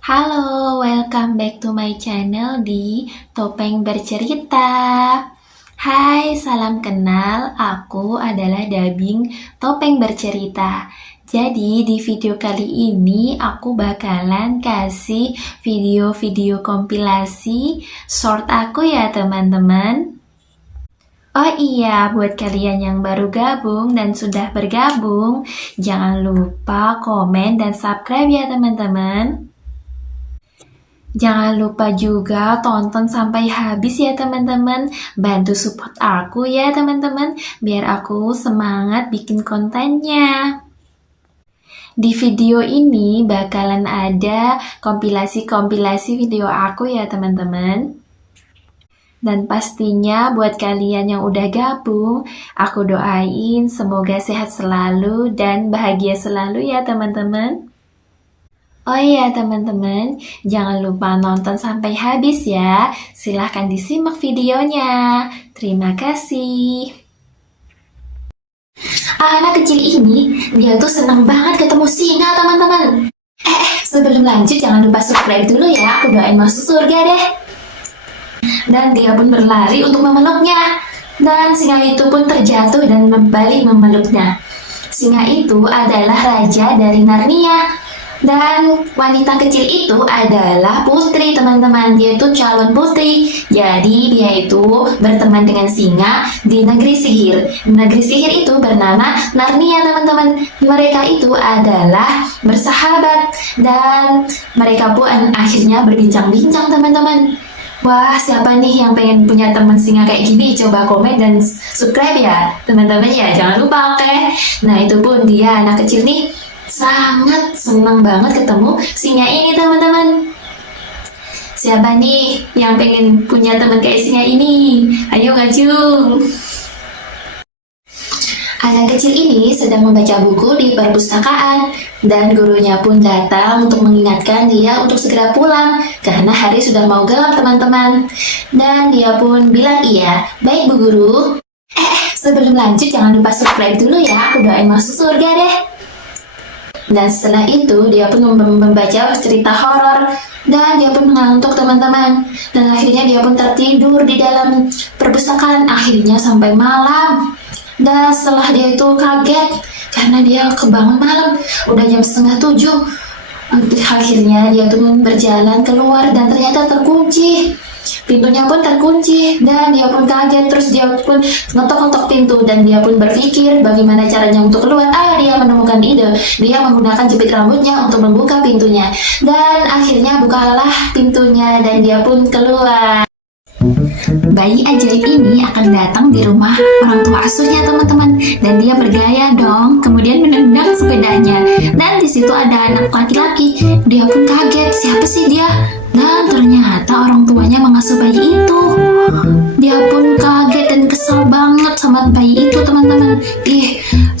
Halo, welcome back to my channel di Topeng Bercerita. Hai, salam kenal. Aku adalah Dabing Topeng Bercerita. Jadi di video kali ini aku bakalan kasih video-video kompilasi short aku ya teman-teman. Oh iya, buat kalian yang baru gabung dan sudah bergabung, jangan lupa komen dan subscribe ya teman-teman. Jangan lupa juga tonton sampai habis ya teman-teman. Bantu support aku ya teman-teman, biar aku semangat bikin kontennya. Di video ini bakalan ada kompilasi-kompilasi video aku ya teman-teman. Dan pastinya buat kalian yang udah gabung, aku doain semoga sehat selalu dan bahagia selalu ya teman-teman. Oh iya teman-teman, jangan lupa nonton sampai habis ya. Silahkan disimak videonya. Terima kasih. Anak kecil ini, dia tuh senang banget ketemu singa teman-teman. Sebelum lanjut jangan lupa subscribe dulu ya. Aku doain masuk surga deh. Dan dia pun berlari untuk memeluknya. Dan singa itu pun terjatuh dan balik memeluknya. Singa itu adalah raja dari Narnia. Dan wanita kecil itu adalah putri teman-teman. Dia itu calon putri. Jadi dia itu berteman dengan singa di negeri sihir. Negeri sihir itu bernama Narnia teman-teman. Mereka itu adalah bersahabat. Dan mereka pun akhirnya berbincang-bincang teman-teman. Wah, siapa nih yang pengen punya teman singa kayak gini? Coba komen dan subscribe ya, teman-teman ya. Jangan lupa, oke? Nah, itu pun dia anak kecil nih sangat senang banget ketemu singa ini, teman-teman. Siapa nih yang pengen punya teman kayak singa ini? Ayo ngajung. Anak kecil ini sedang membaca buku di perpustakaan dan gurunya pun datang untuk mengingatkan dia untuk segera pulang karena hari sudah mau gelap teman-teman. Dan dia pun bilang iya, baik bu guru. Sebelum lanjut jangan lupa subscribe dulu ya, aku doain masuk surga deh. Dan setelah itu dia pun membaca cerita horor dan dia pun mengantuk teman-teman. Dan akhirnya dia pun tertidur di dalam perpustakaan akhirnya sampai malam. Dan setelah dia itu kaget karena dia kebangun malam, udah jam 6:30. Akhirnya dia tuh berjalan keluar dan ternyata terkunci. Pintunya pun terkunci dan dia pun kaget. Terus dia pun ngetok-ngetok pintu dan dia pun berpikir bagaimana caranya untuk keluar. Dia menemukan ide. Dia menggunakan jepit rambutnya untuk membuka pintunya. Dan akhirnya bukalah pintunya dan dia pun keluar. Bayi ajaib ini akan datang di rumah orang tua asuhnya teman-teman, dan dia bergaya dong, kemudian menendang sepedanya. Dan di situ ada anak laki-laki. Dia pun kaget, siapa sih dia? Dan ternyata orang tuanya mengasuh bayi itu. Dia pun kaget dan kesal banget sama bayi itu teman-teman.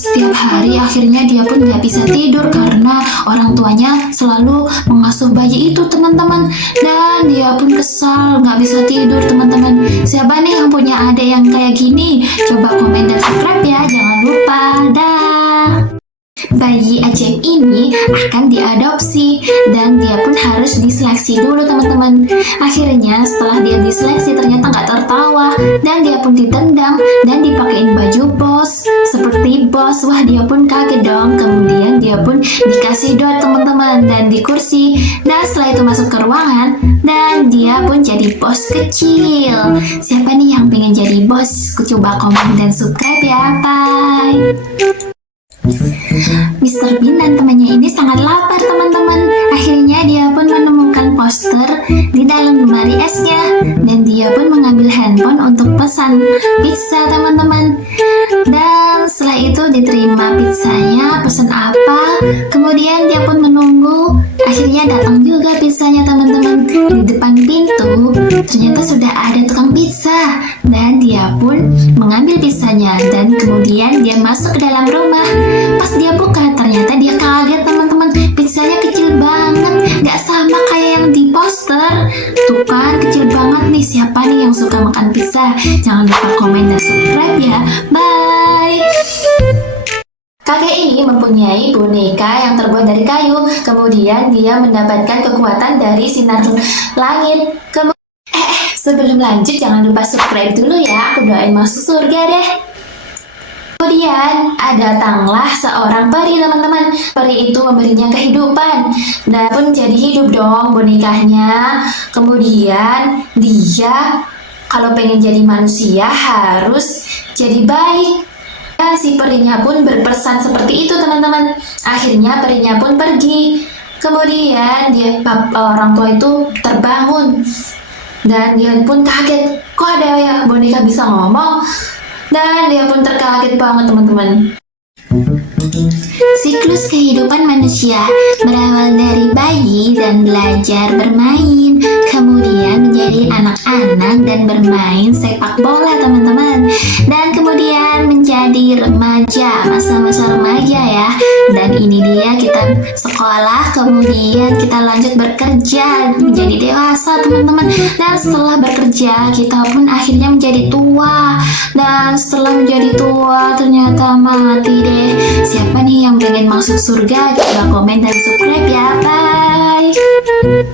Setiap hari akhirnya dia pun gak bisa tidur karena orang tuanya selalu mengasuh bayi itu teman-teman. Dan dia pun kesal gak bisa tidur teman-teman. Siapa nih yang punya adik yang kayak gini? Coba komen dan subscribe ya, jangan lupa. Dah. Bayi ajaib ini akan diadopsi dan dia pun harus diseleksi dulu teman-teman. Akhirnya setelah dia diseleksi ternyata nggak tertawa dan dia pun ditendang dan dipakein baju bos seperti bos. Wah, dia pun kaget dong. Kemudian dia pun dikasih dot teman-teman dan di kursi. Dan setelah itu masuk ke ruangan dan dia pun jadi bos kecil. Siapa nih yang pengen jadi bos? Coba komen dan subscribe ya. Bye. Mr. Bean dan temannya ini sangat lapar teman-teman. Akhirnya dia pun menemukan poster di dalam lemari esnya dan dia pun mengambil handphone untuk pesan pizza teman-teman. Dan setelah itu diterima pizzanya, pesan apa, kemudian dia pun menunggu. Akhirnya datang juga pizzanya teman-teman. Di depan pintu ternyata sudah ada tukang pizza dan dia pun mengambil pizzanya dan kemudian dia masuk ke dalam rumah. Pas dia buka ternyata dia kaget teman-teman. Pizzanya kecil banget, gak sama kayak yang di poster. Tuh kan, kecil banget nih. Siapa nih yang suka makan pizza? Jangan lupa komen dan subscribe ya. Bye. Kakek ini mempunyai boneka yang terbuat dari kayu. Kemudian dia mendapatkan kekuatan dari sinar langit. Sebelum lanjut jangan lupa subscribe dulu ya. Aku doain masuk surga deh. Kemudian datanglah seorang peri, teman-teman. Peri itu memberinya kehidupan dan pun jadi hidup dong bonekanya. Kemudian dia kalau pengen jadi manusia harus jadi baik. Dan si perinya pun berpesan seperti itu, teman-teman. Akhirnya perinya pun pergi. Kemudian orang tua itu terbangun dan dia pun kaget. Kok ada ya boneka bisa ngomong? Dan dia pun terkaget banget, teman-teman. Siklus kehidupan manusia berawal dari bayi dan belajar bermain, kemudian menjadi anak-anak dan bermain sepak bola, teman-teman, dan kemudian menjadi remaja, masa-masa remaja ya. Dan ini dia kita sekolah, kemudian kita lanjut bekerja menjadi dewasa, teman-teman. Dan setelah bekerja kita pun akhirnya menjadi tua. Dan setelah menjadi tua ternyata mati deh. Siapa nih yang pengen masuk surga? Coba komen dan subscribe ya. Bye.